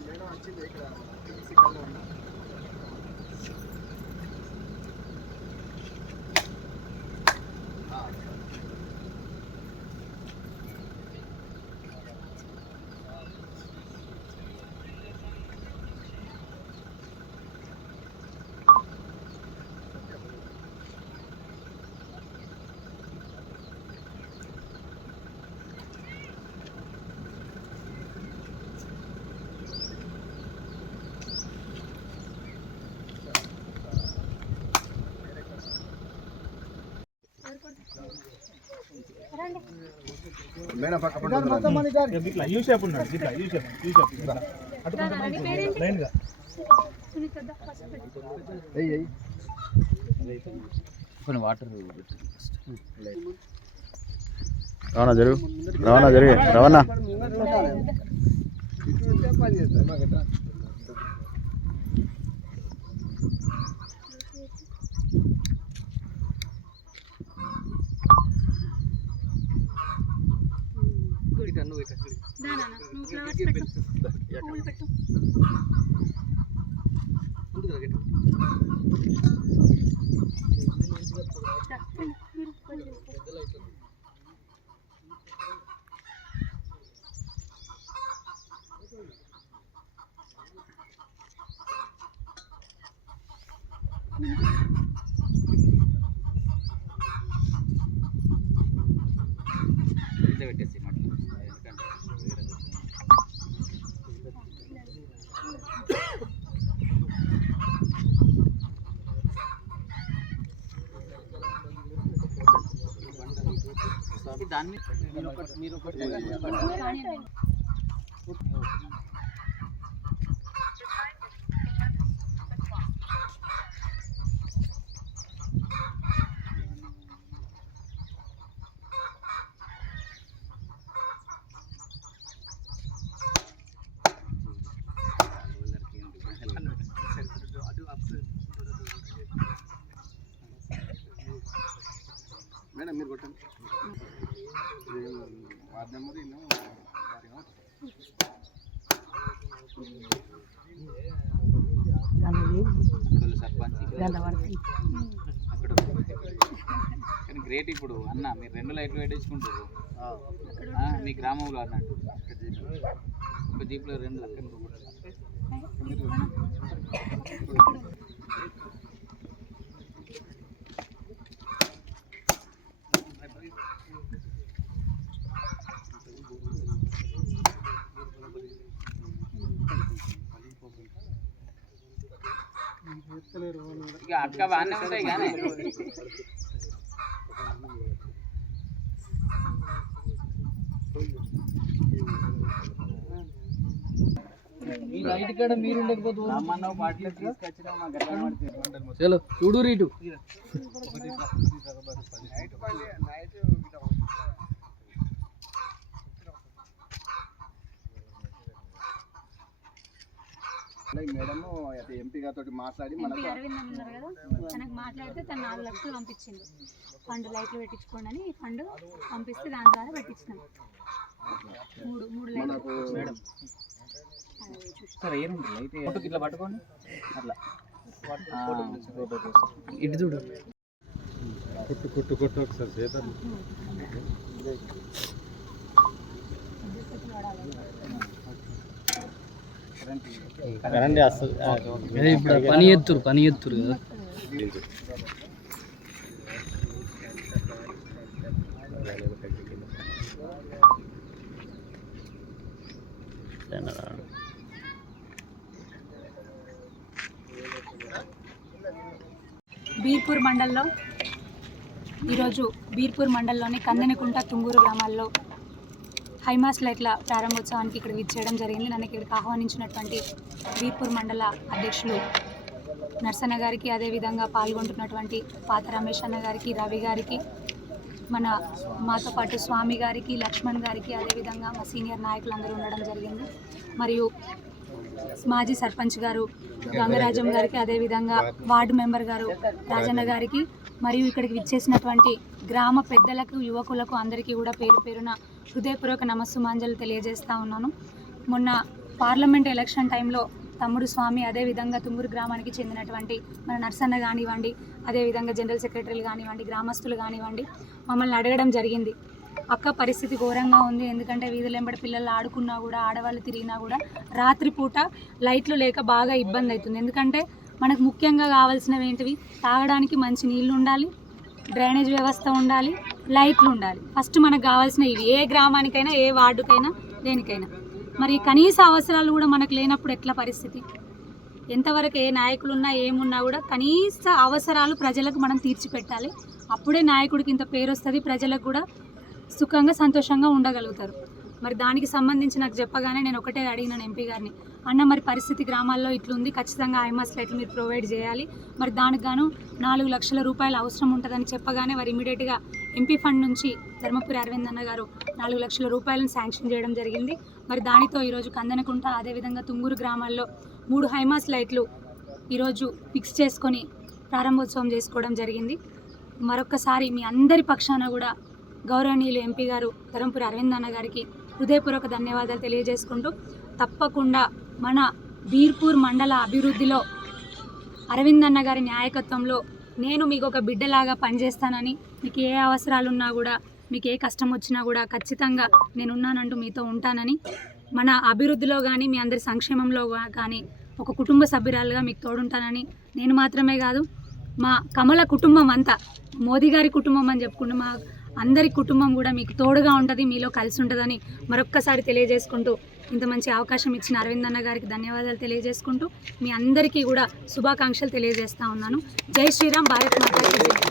Madam వచ్చింది ఇక్కడ madam పక్క పక్క ఇట్లా యూ షేప్ ఉన్నాడు ఇట్లా యూ షేప్ యూ షేప్ ఇట్లా అటు లైన్గా ఎయ్యి ఎయ్యి కొన్ని వాటర్ రవాణా జరుగు. రవాణా జరిగి. రవాణా. ఇటు ఉంటే పని చేస్తాం మాకు ఎట్లా? ఇట్లా పెట్టేసి మటన్ ఎందుకంటే వేరే దాన్ని మీరు ఒకటి మీరు ఒకటి మేడం మీరు కొట్టండి. ఇది నెంబర్ కానీ గ్రేట్ ఇప్పుడు అన్న మీరు రెండు లైట్లు పెట్టించుకుంటారు మీ గ్రామంలో అన్నట్టు. ఒక జీప్లో రెండు అక్కడ ఇక బాగానే ఉంటాయి కానీ. చలో చూడు రీటు. మేడం అయితే ఎంపీ గారితో మాట్లాడి ఎంపీ మనకు అరవింద్ ఉన్నారు కదా తనకు మాట్లాడితే తను నాలుగు లక్షలు పంపించింది. ఫండ్ లైట్లు పెట్టించుకోండి అని ఫండ్ పంపిస్తే దాని ద్వారా పెట్టించినాం. మూడు మూడు లైట్లు ఫోటోకి ఇట్లా పట్టుకోండి. అట్లా. ఇటు చూడు. కొట్టు కొట్టు కొట్టు ఒకసారి చేద్దాం. కరెంట్ అదే ఇప్పుడు పని ఎత్తురు పని ఎత్తురు కదా. బీర్పూర్ మండల్లో ఈరోజు బీర్పూర్ మండల్లోని కందనికుంట తుంగూరు గ్రామాల్లో హైమాస్ లైట్ల ప్రారంభోత్సవానికి ఇక్కడ విచ్చేయడం జరిగింది. నన్ను ఇక్కడికి ఆహ్వానించినటువంటి బీర్పూర్ మండల అధ్యక్షులు నర్సన్న గారికి అదేవిధంగా పాల్గొంటున్నటువంటి పాత రమేష్ అన్న గారికి రవి గారికి మన మాతో పాటు స్వామి గారికి లక్ష్మణ్ గారికి అదేవిధంగా మా సీనియర్ నాయకులందరూ ఉండడం జరిగింది. మరియు మాజీ సర్పంచ్ గారు గంగరాజం గారికి అదేవిధంగా వార్డు మెంబర్ గారు రాజన్న గారికి మరియు ఇక్కడికి విచ్చేసినటువంటి గ్రామ పెద్దలకు యువకులకు అందరికీ కూడా పేరు పేరున హృదయపూర్వక నమస్సు మాంజలు తెలియజేస్తా ఉన్నాను. మొన్న పార్లమెంట్ ఎలక్షన్ టైంలో తమ్ముడు స్వామి అదేవిధంగా తుమ్మూరు గ్రామానికి చెందినటువంటి మన నర్సన్న కానివ్వండి అదేవిధంగా జనరల్ సెక్రటరీలు కానివ్వండి గ్రామస్తులు కానివ్వండి మమ్మల్ని అడగడం జరిగింది. అక్క పరిస్థితి ఘోరంగా ఉంది. ఎందుకంటే వీధులెంబడి పిల్లలు ఆడుకున్నా కూడా ఆడవాళ్ళు తిరిగినా కూడా రాత్రిపూట లైట్లు లేక బాగా ఇబ్బంది అవుతుంది ఎందుకంటే మనకు ముఖ్యంగా కావాల్సినవి ఏంటివి? తాగడానికి మంచి నీళ్ళు ఉండాలి. డ్రైనేజ్ వ్యవస్థ ఉండాలి లైట్లు ఉండాలి. ఫస్ట్ మనకు కావాల్సిన ఇవి ఏ గ్రామానికైనా ఏ వార్డుకైనా దేనికైనా. మరి కనీస అవసరాలు కూడా మనకు లేనప్పుడు ఎట్లా పరిస్థితి? ఎంతవరకు ఏ నాయకులు ఉన్నా ఏమున్నా కూడా కనీస అవసరాలు ప్రజలకు మనం తీర్చిపెట్టాలి. అప్పుడే నాయకుడికి ఇంత పేరు వస్తుంది ప్రజలకు కూడా సుఖంగా సంతోషంగా ఉండగలుగుతారు. మరి దానికి సంబంధించి నాకు చెప్పగానే నేను ఒకటే అడిగినాను ఎంపీ గారిని. అన్న మరి పరిస్థితి గ్రామాల్లో ఇట్లుంది ఖచ్చితంగా ఐమాస్ లైట్లు మీరు ప్రొవైడ్ చేయాలి. మరి దానికి గాను నాలుగు లక్షల రూపాయలు అవసరం ఉంటుందని చెప్పగానే వారు ఇమీడియట్గా ఎంపీ ఫండ్ నుంచి ధర్మపురి అరవింద్ అన్న గారు నాలుగు లక్షల రూపాయలను శాంక్షన్ చేయడం జరిగింది. మరి దానితో ఈరోజు కందనకుంట అదేవిధంగా తుంగూరు గ్రామాల్లో మూడు హైమాస్ లైట్లు ఈరోజు ఫిక్స్ చేసుకొని ప్రారంభోత్సవం చేసుకోవడం జరిగింది. మరొక్కసారి మీ అందరి పక్షాన కూడా గౌరవనీయులు ఎంపీ గారు ధరంపురి అరవింద్ అన్న గారికి హృదయపూర్వక ధన్యవాదాలు తెలియజేసుకుంటూ తప్పకుండా మన బీర్పూర్ మండల అభివృద్ధిలో అరవింద్ అన్న గారి నాయకత్వంలో నేను మీకు ఒక బిడ్డలాగా పనిచేస్తానని మీకు ఏ అవసరాలున్నా కూడా మీకు ఏ కష్టం వచ్చినా కూడా ఖచ్చితంగా నేను ఉన్నానంటూ మీతో ఉంటానని మన అభివృద్ధిలో కానీ మీ అందరి సంక్షేమంలో కానీ ఒక కుటుంబ సభ్యురాలుగా మీకు తోడుంటానని నేను మాత్రమే కాదు మా కమల కుటుంబం అంతా మోదీ గారి కుటుంబం అని చెప్పుకుంటూ మా అందరి కుటుంబం కూడా మీకు తోడుగా ఉంటుంది మీలో కలిసి ఉంటుందని మరొక్కసారి తెలియజేసుకుంటూ ఇంత మంచి అవకాశం ఇచ్చిన అరవింద్ అన్న గారికి ధన్యవాదాలు తెలియజేసుకుంటూ మీ అందరికీ కూడా శుభాకాంక్షలు తెలియజేస్తా ఉన్నాను. జై శ్రీరామ్ భారత్ మాత